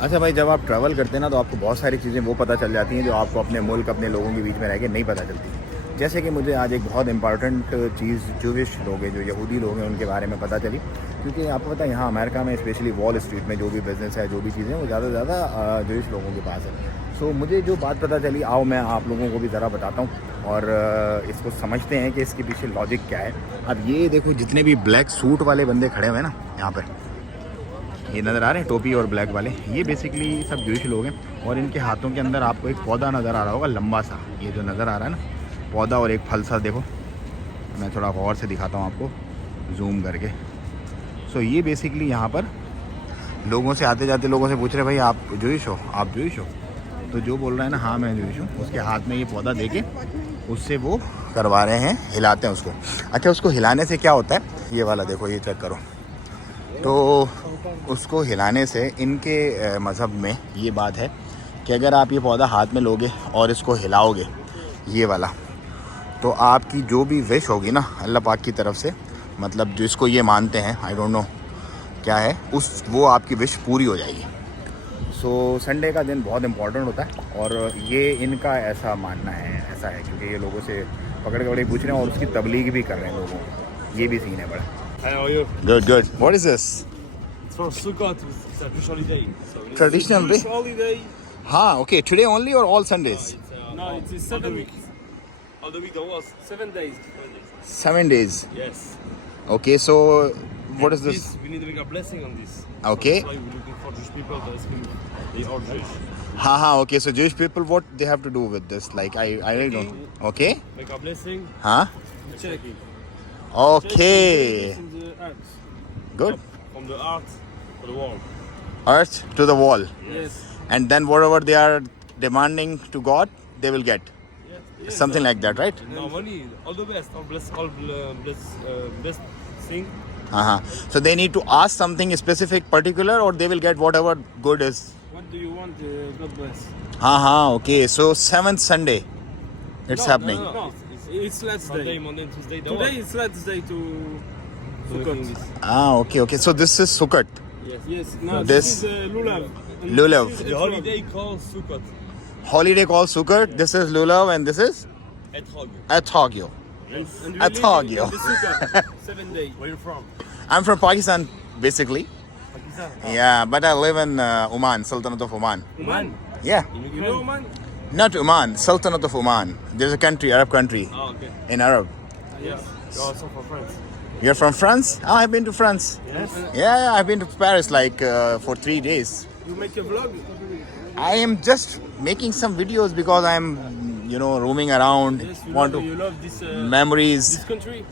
अच्छा भाई, जब आप ट्रैवल करते हैं ना तो आपको बहुत सारी चीज़ें वो पता चल जाती हैं जो आपको अपने मुल्क, अपने लोगों के बीच में रह के नहीं पता चलती। जैसे कि मुझे आज एक बहुत इंपॉर्टेंट चीज़ जूविश लोग हैं, जो यहूदी लोग हैं, उनके बारे में पता चली। क्योंकि आपको पता है यहाँ अमेरिका में स्पेशली वॉल स्ट्रीट में जो भी बिज़नेस है, जो भी चीज़ें, वो ज़्यादा से ज़्यादा जूविश लोगों के पास है। सो मुझे जो बात पता चली, आओ मैं आप लोगों को भी ज़रा बताता हूँ और इसको समझते हैं कि इसके पीछे लॉजिक क्या है। अब ये देखो, जितने भी ब्लैक सूट वाले बंदे खड़े हुए हैं ना यहाँ पर, ये नज़र आ रहे हैं टोपी और ब्लैक वाले, ये बेसिकली सब जूइश लोग हैं। और इनके हाथों के अंदर आपको एक पौधा नज़र आ रहा होगा, लंबा सा, ये जो नज़र आ रहा है ना पौधा, और एक फल सा। देखो मैं थोड़ा गौर से दिखाता हूँ आपको जूम करके। सो ये बेसिकली यहाँ पर लोगों से, आते जाते लोगों से पूछ रहे, भाई आप जूइश हो, आप जूइश हो? तो जो बोल रहा है ना हाँ मैं जूइश हूँ, उसके हाथ में ये पौधा दे के उससे वो करवा रहे हैं, हिलाते हैं उसको। अच्छा, उसको हिलाने से क्या होता है, ये वाला देखो, ये चेक करो। तो उसको हिलाने से इनके मज़हब में ये बात है कि अगर आप ये पौधा हाथ में लोगे और इसको हिलाओगे, ये वाला, तो आपकी जो भी विश होगी ना अल्लाह पाक की तरफ से, मतलब जो इसको ये मानते हैं, आई डोंट नो क्या है, वो आपकी विश पूरी हो जाएगी। सो संडे का दिन बहुत इम्पोर्टेंट होता है और ये इनका ऐसा मानना है, ऐसा है, क्योंकि ये लोगों से पकड़ के बड़े पूछ रहे हैं और उसकी तबलीग भी कर रहे हैं लोगों को। ये भी सीन है बड़ा। Hi, how are you? Good, good. What is this? It's from Sukkot. It's a Jewish holiday. So it's Traditional Jewish day? holiday. हाँ, okay. Today only or all Sundays? No, it's 7 weeks. All the week there was 7 days. 7 days. Yes. Okay, so what is this? We need to make a blessing on this. Okay. So that's why we're looking for Jewish people that they are Jewish. हाँ, okay. So Jewish people, what they have to do with this? Like, I really don't. Okay. Make a blessing. हाँ. Check. Okay. From the earth. Good. From the earth to the wall. Earth to the wall, Yes. and then whatever they are demanding to God, they will get. Yes. Something like that, right? No money. All the best. All best thing. Uh-huh. So they need to ask something specific, particular, or they will get whatever good is. What do you want? God bless. Okay. So 7th Sunday, it's happening. No. It's last Sunday, day. Monday, Tuesday. Today is last day to Sukkot. Okay. So this is Sukkot. Yes. No, This- this is Lulav. And Lulav. this is The holiday called Sukkot. Holiday called Sukkot. This is Lulav, and this is Etrog. Athagio. And we I live thought in you. the Sukkot 7 days. Where are you from? I'm from Pakistan, basically. Pakistan. Yeah, but I live in Oman, Sultanate of Oman. Oman. Yeah, You know Oman? not Oman, Sultanate of Oman. There's a country, Arab country, Oh, okay. in Arab. Yes. You're also from France. You're from France? Oh, I've been to France. Yes. Yeah, I've been to Paris like for 3 days. You make a vlog? I am just making some videos because I'm, roaming around. Yes, you love this Memories. this country?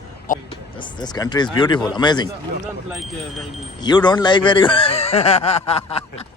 This country is beautiful, amazing. You don't like very good. You don't like very good.